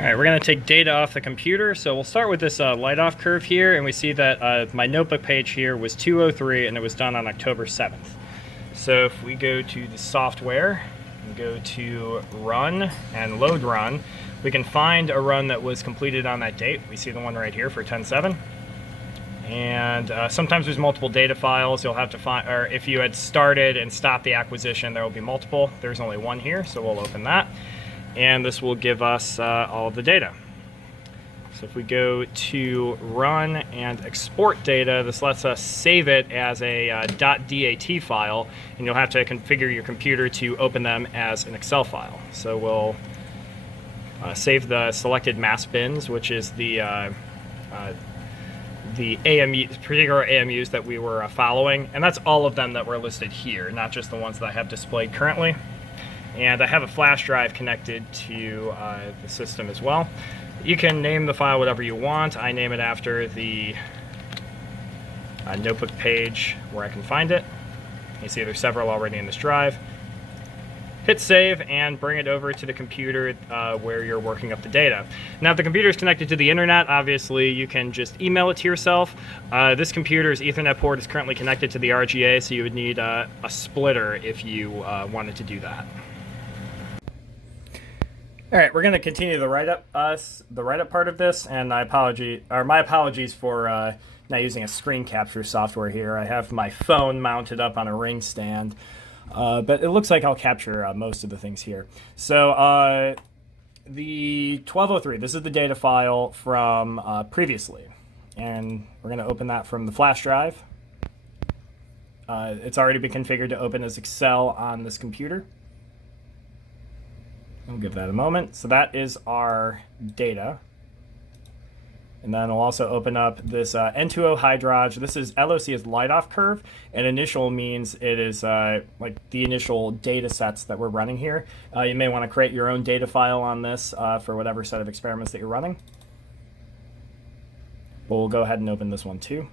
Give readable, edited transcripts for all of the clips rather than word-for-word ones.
All right, we're going to take data off the computer. So we'll start with this light-off curve here, and we see that my notebook page here was 203, and it was done on October 7th. So if we go to the software and go to run and load run, we can find a run that was completed on that date. We see the one right here for 10/7. And sometimes there's multiple data files. You'll have to find, or if you had started and stopped the acquisition, there will be multiple. There's only one here, so we'll open that. And this will give us all of the data. So if we go to run and export data, this lets us save it as a .dat file, and you'll have to configure your computer to open them as an Excel file. So we'll save the selected mass bins, which is the AMU, particular AMUs that we were following, and that's all of them that were listed here, not just the ones that I have displayed currently. And I have a flash drive connected to the system as well. You can name the file whatever you want. I name it after the notebook page where I can find it. You see there's several already in this drive. Hit save and bring it over to the computer where you're working up the data. Now, if the computer is connected to the internet, obviously you can just email it to yourself. This computer's Ethernet port is currently connected to the RGA, so you would need a splitter if you wanted to do that. All right, we're going to continue the write-up part of this, and my apologies for not using a screen capture software here. I have my phone mounted up on a ring stand, but it looks like I'll capture most of the things here. So the 1203, this is the data file from previously, and we're going to open that from the flash drive. It's already been configured to open as Excel on this computer. We'll give that a moment. So that is our data. And then we'll also open up this N2O hydrog. This is LOC is light-off curve, and initial means it is like the initial data sets that we're running here. You may want to create your own data file on this for whatever set of experiments that you're running. But we'll go ahead and open this one too.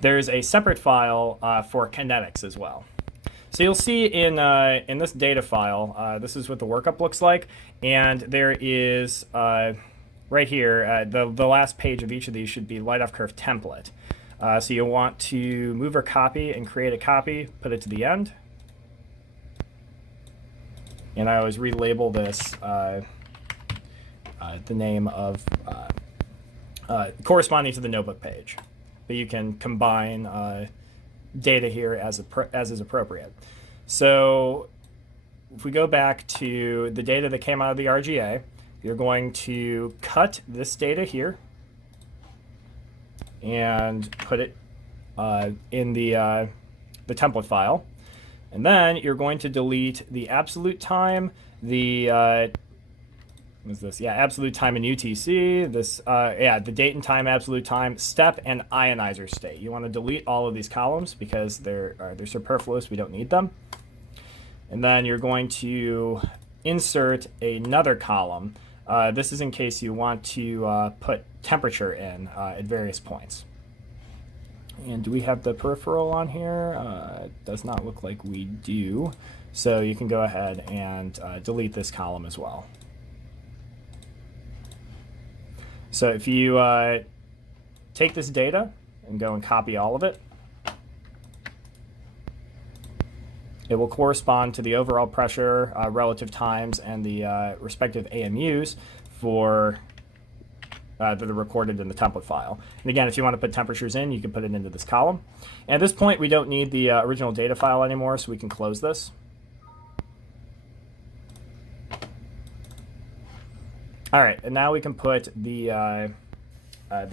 There's a separate file for kinetics as well. So you'll see in this data file, this is what the workup looks like, and there is right here, the last page of each of these should be light-off curve template. So you'll want to move or copy and create a copy, put it to the end. And I always relabel this the name of corresponding to the notebook page. But you can combine data here as is appropriate. So if we go back to the data that came out of the RGA, you're going to cut this data here and put it in the template file. And then you're going to delete the absolute time, the absolute time in UTC, the date and time, absolute time, step, and ionizer state. You want to delete all of these columns because they're superfluous. We don't need them. And then you're going to insert another column. This is in case you want to put temperature in at various points. And do we have the peripheral on here? It does not look like we do. So you can go ahead and delete this column as well. So if you take this data and go and copy all of it, it will correspond to the overall pressure, relative times, and the respective AMUs for that are recorded in the template file. And again, if you want to put temperatures in, you can put it into this column. And at this point, we don't need the original data file anymore, so we can close this. All right, and now we can put the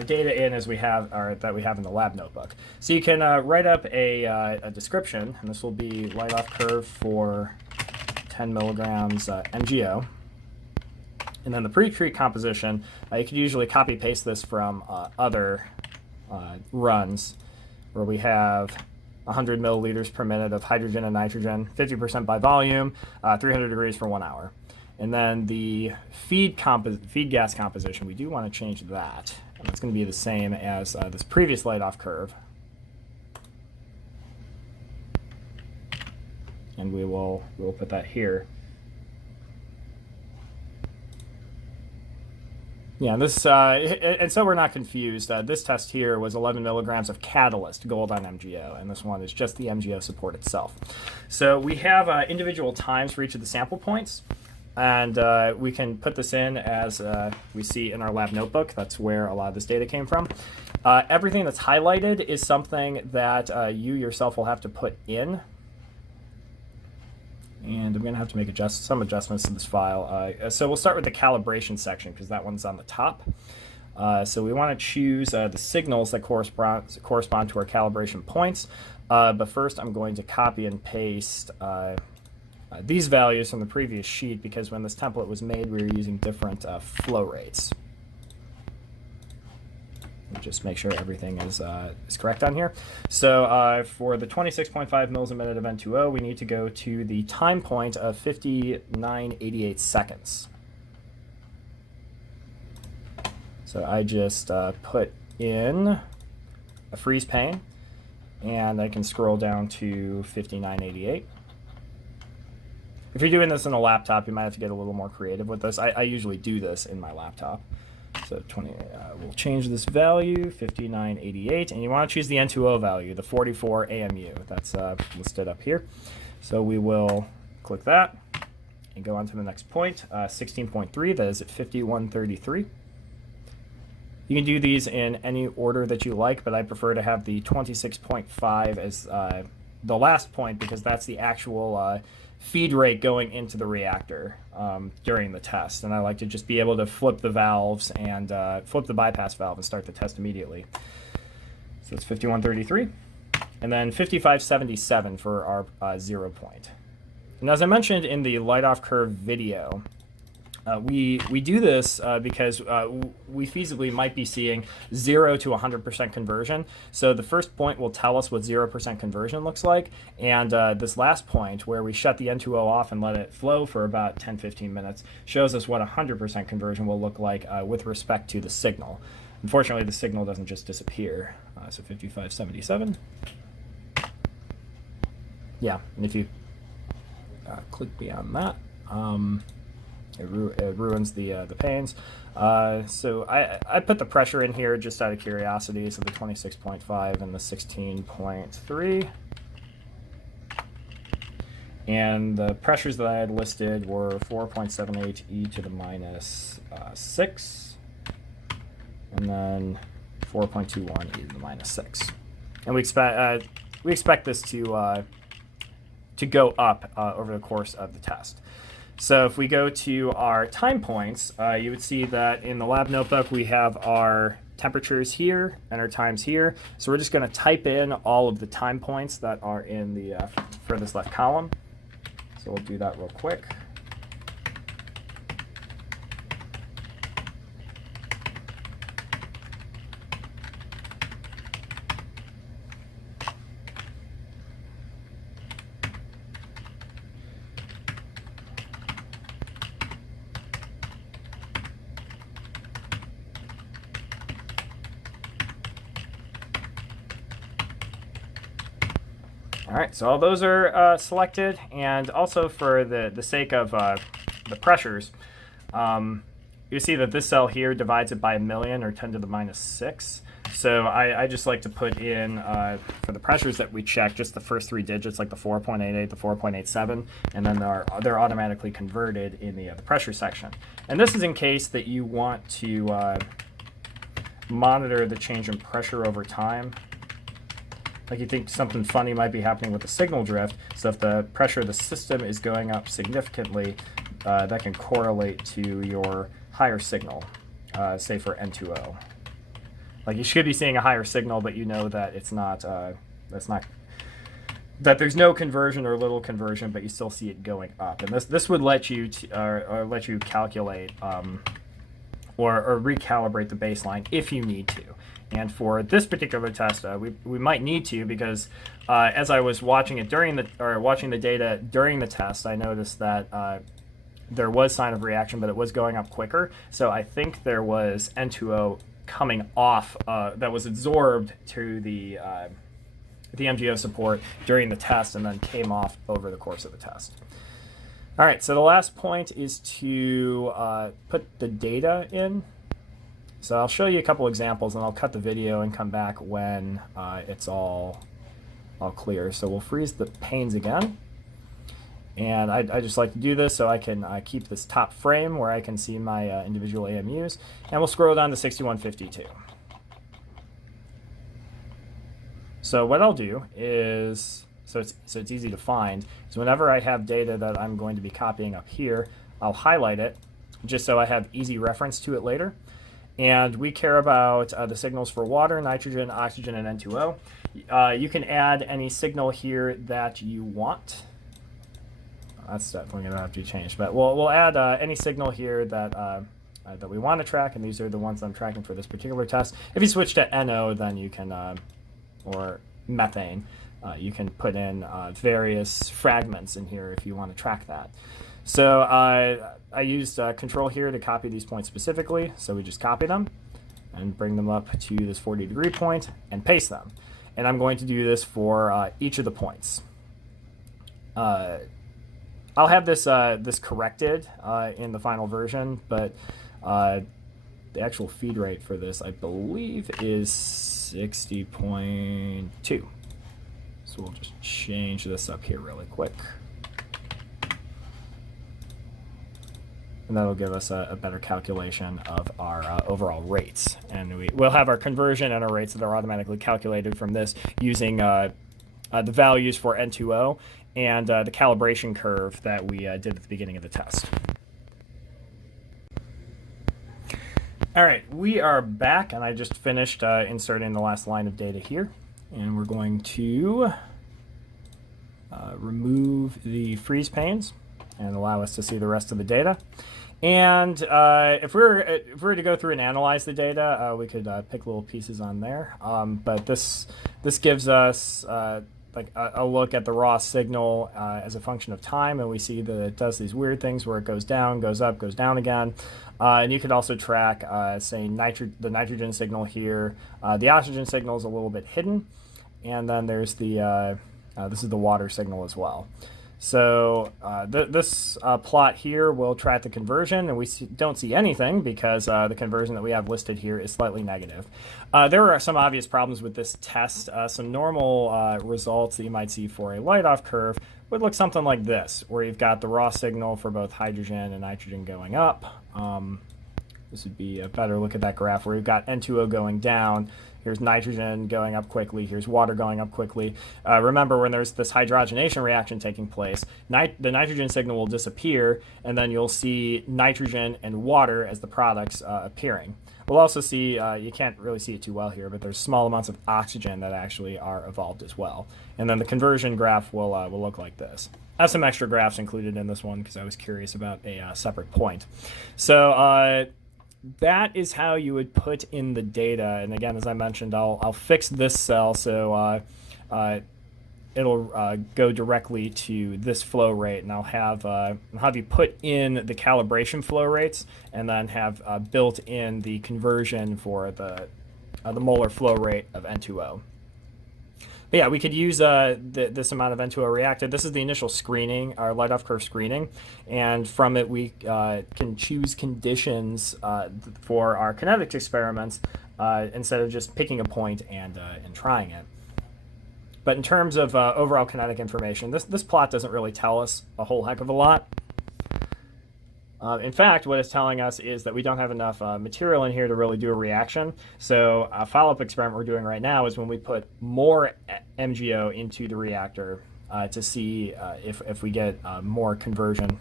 data in as we have, or that we have in the lab notebook. So you can write up a description, and this will be light-off curve for 10 milligrams NGO. And then the pre-treat composition, you could usually copy-paste this from other runs where we have 100 milliliters per minute of hydrogen and nitrogen, 50% by volume, 300 degrees for 1 hour. And then the feed gas composition, we do want to change that. And it's going to be the same as this previous light-off curve. and we will put that here. Yeah, this and so we're not confused. This test here was 11 milligrams of catalyst, gold on MgO, and this one is just the MgO support itself. So we have individual times for each of the sample points, and we can put this in as we see in our lab notebook. That's where a lot of this data came from. Everything that's highlighted is something that you yourself will have to put in. And I'm going to have to make some adjustments to this file. So we'll start with the calibration section because that one's on the top. So we want to choose the signals that correspond to our calibration points. But first I'm going to copy and paste these values from the previous sheet because when this template was made we were using different flow rates. Just make sure everything is correct on here. So for the 26.5 mils a minute of N2O, we need to go to the time point of 59.88 seconds. So I just put in a freeze pane, and I can scroll down to 59.88. If you're doing this in a laptop, you might have to get a little more creative with this. I usually do this in my laptop. So we'll change this value, 59.88, and you want to choose the N2O value, the 44 AMU. That's listed up here. So we will click that and go on to the next point, 16.3, that is at 51.33. You can do these in any order that you like, but I prefer to have the 26.5 as the last point because that's the actual feed rate going into the reactor during the test. And I like to just be able to flip the valves and flip the bypass valve and start the test immediately. So it's 51.33. And then 55.77 for our 0 point. And as I mentioned in the light off curve video, we do this because we feasibly might be seeing 0 to 100% conversion. So the first point will tell us what 0% conversion looks like. And this last point where we shut the N2O off and let it flow for about 10-15 minutes shows us what 100% conversion will look like with respect to the signal. Unfortunately, the signal doesn't just disappear. So 55.77. Yeah, and if you click beyond that, it ruins the panes. So I put the pressure in here just out of curiosity, so the 26.5 and the 16.3. And the pressures that I had listed were 4.78 e to the minus 6, and then 4.21 e to the minus 6. And we expect this to go up over the course of the test. So if we go to our time points, you would see that in the lab notebook we have our temperatures here and our times here. So we're just going to type in all of the time points that are in the furthest left column. So we'll do that real quick. All right, so all those are selected, and also for the sake of the pressures, you see that this cell here divides it by 1,000,000 or 10 to the minus 6. So I just like to put in, for the pressures that we check, just the first 3 digits, like the 4.88, the 4.87, and then they're automatically converted in the pressure section. And this is in case that you want to monitor the change in pressure over time. Like you think something funny might be happening with the signal drift. So if the pressure of the system is going up significantly, that can correlate to your higher signal, say for N2O. Like you should be seeing a higher signal, but you know that it's not, that there's no conversion or little conversion, but you still see it going up. And this would let you let you calculate or recalibrate the baseline if you need to. And for this particular test, we might need to because as I was watching it watching the data during the test, I noticed that there was sign of reaction, but it was going up quicker. So I think there was N2O coming off that was absorbed to the the MGO support during the test and then came off over the course of the test. All right, so the last point is to put the data in. So I'll show you a couple examples, and I'll cut the video and come back when it's all clear. So we'll freeze the panes again. And I just like to do this so I can keep this top frame where I can see my individual AMUs. And we'll scroll down to 6152. So what I'll do is, so it's easy to find, is whenever I have data that I'm going to be copying up here, I'll highlight it just so I have easy reference to it later. And we care about the signals for water, nitrogen, oxygen, and N2O. You can add any signal here that you want. That's definitely going to have to be changed, but we'll add any signal here that that we want to track, and these are the ones I'm tracking for this particular test. If you switch to NO, then you can, or methane, you can put in various fragments in here if you want to track that. So I used control here to copy these points specifically, so we just copy them and bring them up to this 40-degree point and paste them. And I'm going to do this for each of the points. I'll have this this corrected in the final version, but the actual feed rate for this, I believe, is 60.2. So we'll just change this up here really quick. And that'll give us a better calculation of our overall rates. And we'll have our conversion and our rates that are automatically calculated from this using the values for N2O and the calibration curve that we did at the beginning of the test. All right, we are back, and I just finished inserting the last line of data here. And we're going to remove the freeze panes and allow us to see the rest of the data. And if we were to go through and analyze the data, we could pick little pieces on there. But this gives us like a look at the raw signal as a function of time, and we see that it does these weird things where it goes down, goes up, goes down again. And you could also track, say, the nitrogen signal here. The oxygen signal is a little bit hidden, and then there's the this is the water signal as well. So this plot here will track the conversion, and we don't see anything because the conversion that we have listed here is slightly negative. There are some obvious problems with this test. Some normal results that you might see for a light-off curve would look something like this, where you've got the raw signal for both hydrogen and nitrogen going up. This would be a better look at that graph where you've got N2O going down. Here's nitrogen going up quickly. Here's water going up quickly. Remember, when there's this hydrogenation reaction taking place, the nitrogen signal will disappear, and then you'll see nitrogen and water as the products appearing. We'll also see, you can't really see it too well here, but there's small amounts of oxygen that actually are evolved as well. And then the conversion graph will look like this. I have some extra graphs included in this one because I was curious about a separate point. So that is how you would put in the data. And again, as I mentioned, I'll fix this cell so it'll go directly to this flow rate, and I'll have you put in the calibration flow rates, and then have built in the conversion for the molar flow rate of N2O. But yeah, we could use this amount of N2O reacted. This is the initial screening, our light-off curve screening, and from it we can choose conditions for our kinetics experiments instead of just picking a point and trying it. But in terms of overall kinetic information, this plot doesn't really tell us a whole heck of a lot. In fact, what it's telling us is that we don't have enough material in here to really do a reaction. So a follow-up experiment we're doing right now is when we put more MGO into the reactor to see if we get more conversion.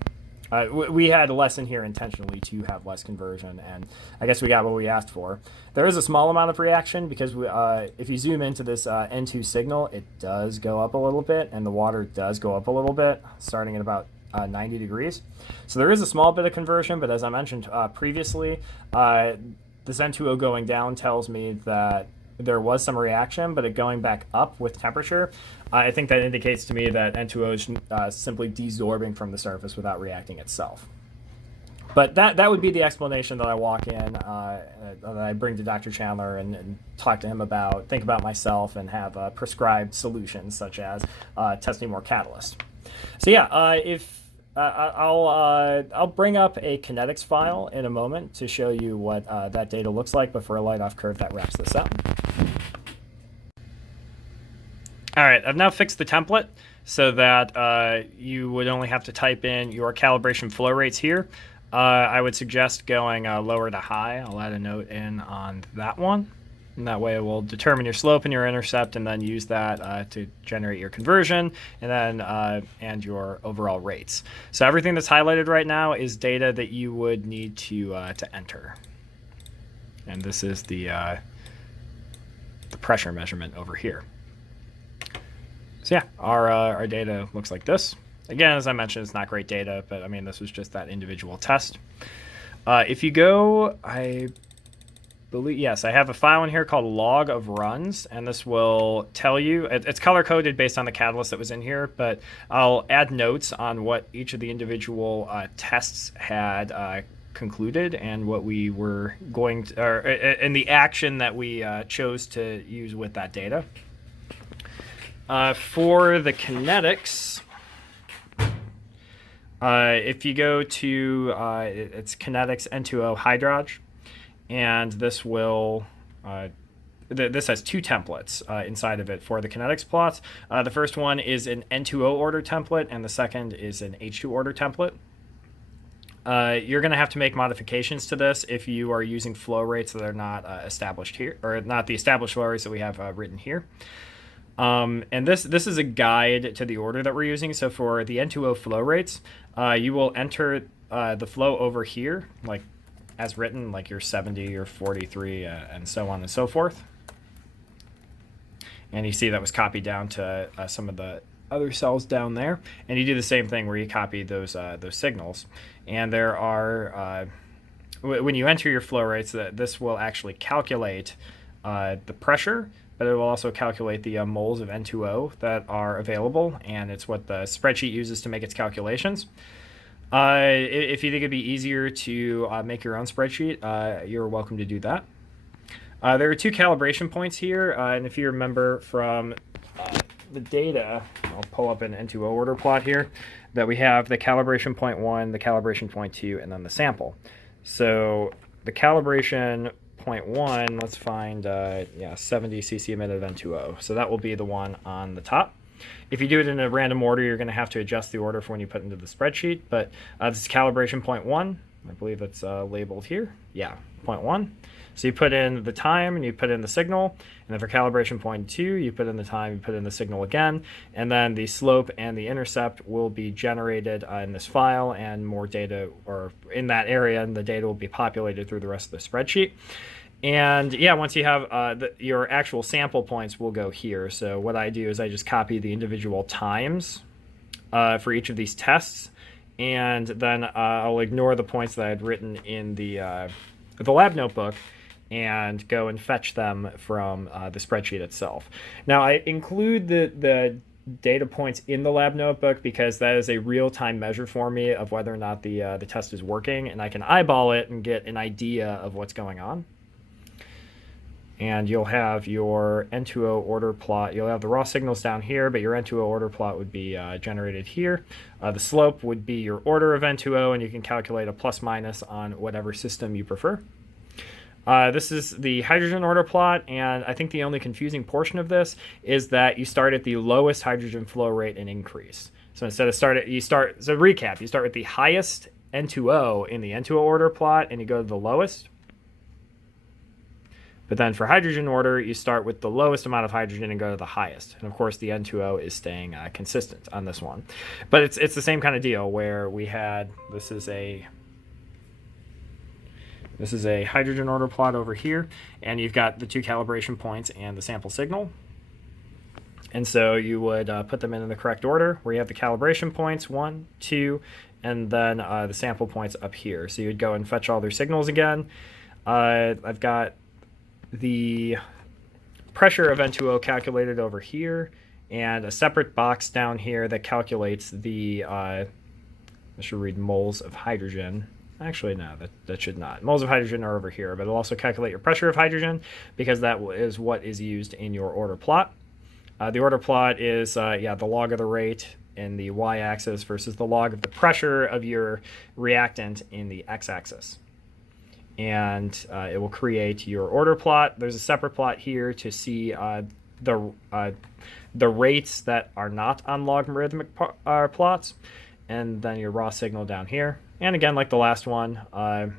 We had less in here intentionally to have less conversion, and I guess we got what we asked for. There is a small amount of reaction because if you zoom into this N2 signal, it does go up a little bit, and the water does go up a little bit, starting at about 90 degrees. So there is a small bit of conversion, but as I mentioned previously, this N2O going down tells me that there was some reaction, but it going back up with temperature, I think that indicates to me that N2O is simply desorbing from the surface without reacting itself. But that would be the explanation that I walk in, that I bring to Dr. Chandler and talk to him about, think about myself, and have prescribed solutions such as testing more catalyst. So yeah, if I'll bring up a kinetics file in a moment to show you what that data looks like, but for a light off curve, that wraps this up. All right, I've now fixed the template so that you would only have to type in your calibration flow rates here. I would suggest going lower to high. I'll add a note in on that one. And that way it will determine your slope and your intercept, and then use that to generate your conversion and then and your overall rates. So everything that's highlighted right now is data that you would need to enter. And this is the pressure measurement over here. So yeah, our data looks like this. Again, as I mentioned, it's not great data, but I mean, this was just that individual test. If you go, I believe, yes, I have a file in here called log of runs, and this will tell you, it's color coded based on the catalyst that was in here, but I'll add notes on what each of the individual tests had concluded and what we were going to, or and the action that we chose to use with that data. For the kinetics, if you go to, it's kinetics N2O hydrog, and this will, this has two templates inside of it for the kinetics plots. The first one is an N2O order template, and the second is an H2 order template. You're going to have to make modifications to this if you are using flow rates that are not established here, or not the established flow rates that we have written here. And this is a guide to the order that we're using. So for the N2O flow rates, you will enter the flow over here, like as written, like your 70 or 43, and so on and so forth. And you see that was copied down to some of the other cells down there. And you do the same thing where you copy those signals. And there are, when you enter your flow rates, this will actually calculate the pressure, but it will also calculate the moles of N2O that are available, and it's what the spreadsheet uses to make its calculations. If you think it'd be easier to make your own spreadsheet, you're welcome to do that. There are two calibration points here, and if you remember from the data, I'll pull up an N2O order plot here, that we have the calibration point 1, the calibration point 2, and then the sample. So the calibration point 1, let's find 70 cc emitted N2O. So that will be the one on the top. If you do it in a random order, you're going to have to adjust the order for when you put it into the spreadsheet. But this is calibration point 1. I believe it's labeled here. Yeah, point 1. So you put in the time and you put in the signal. And then for calibration point 2, you put in the time, you put in the signal again. And then the slope and the intercept will be generated in this file, and more data, or in that area, and the data will be populated through the rest of the spreadsheet. And yeah, once you have your actual sample points will go here. So what I do is I just copy the individual times for each of these tests, and then I'll ignore the points that I had written in the lab notebook and go and fetch them from the spreadsheet itself. Now I include the data points in the lab notebook because that is a real-time measure for me of whether or not the test is working, and I can eyeball it and get an idea of what's going on. And you'll have your N2O order plot. You'll have the raw signals down here, but your N2O order plot would be generated here. The slope would be your order of N2O, and you can calculate a plus minus on whatever system you prefer. This is the hydrogen order plot, and I think the only confusing portion of this is that you start at the lowest hydrogen flow rate and increase. So instead of so recap, you start with the highest N2O in the N2O order plot, and you go to the lowest. But then for hydrogen order, you start with the lowest amount of hydrogen and go to the highest. And of course, the N2O is staying consistent on this one. But it's the same kind of deal where we had, this is a hydrogen order plot over here, and you've got the two calibration points and the sample signal. And so you would put them in the correct order, where you have the calibration points, 1, 2, and then the sample points up here. So you would go and fetch all their signals again. I've got the pressure of N2O calculated over here, and a separate box down here that calculates the, I should read moles of hydrogen. Actually, no, that should not. Moles of hydrogen are over here, but it'll also calculate your pressure of hydrogen because that is what is used in your order plot. The order plot is, the log of the rate in the y-axis versus the log of the pressure of your reactant in the x-axis. And it will create your order plot. There's a separate plot here to see the rates that are not on logarithmic plots, and then your raw signal down here. And again, like the last one,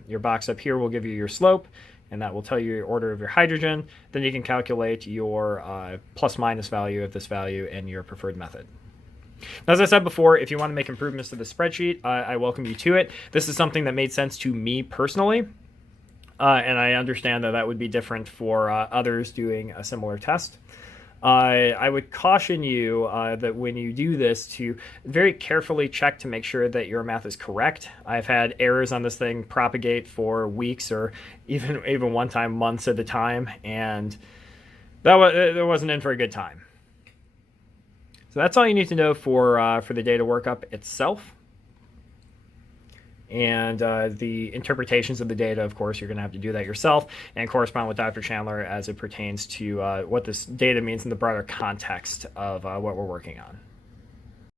your box up here will give you your slope, and that will tell you your order of your hydrogen. Then you can calculate your plus minus value of this value in your preferred method. As I said before, if you want to make improvements to the spreadsheet, I welcome you to it. This is something that made sense to me personally, and I understand that that would be different for others doing a similar test. I would caution you that when you do this to very carefully check to make sure that your math is correct. I've had errors on this thing propagate for weeks or even one time months at a time, and that wasn't in for a good time. So that's all you need to know for the data workup itself. And the interpretations of the data, of course, you're going to have to do that yourself and correspond with Dr. Chandler as it pertains to what this data means in the broader context of what we're working on.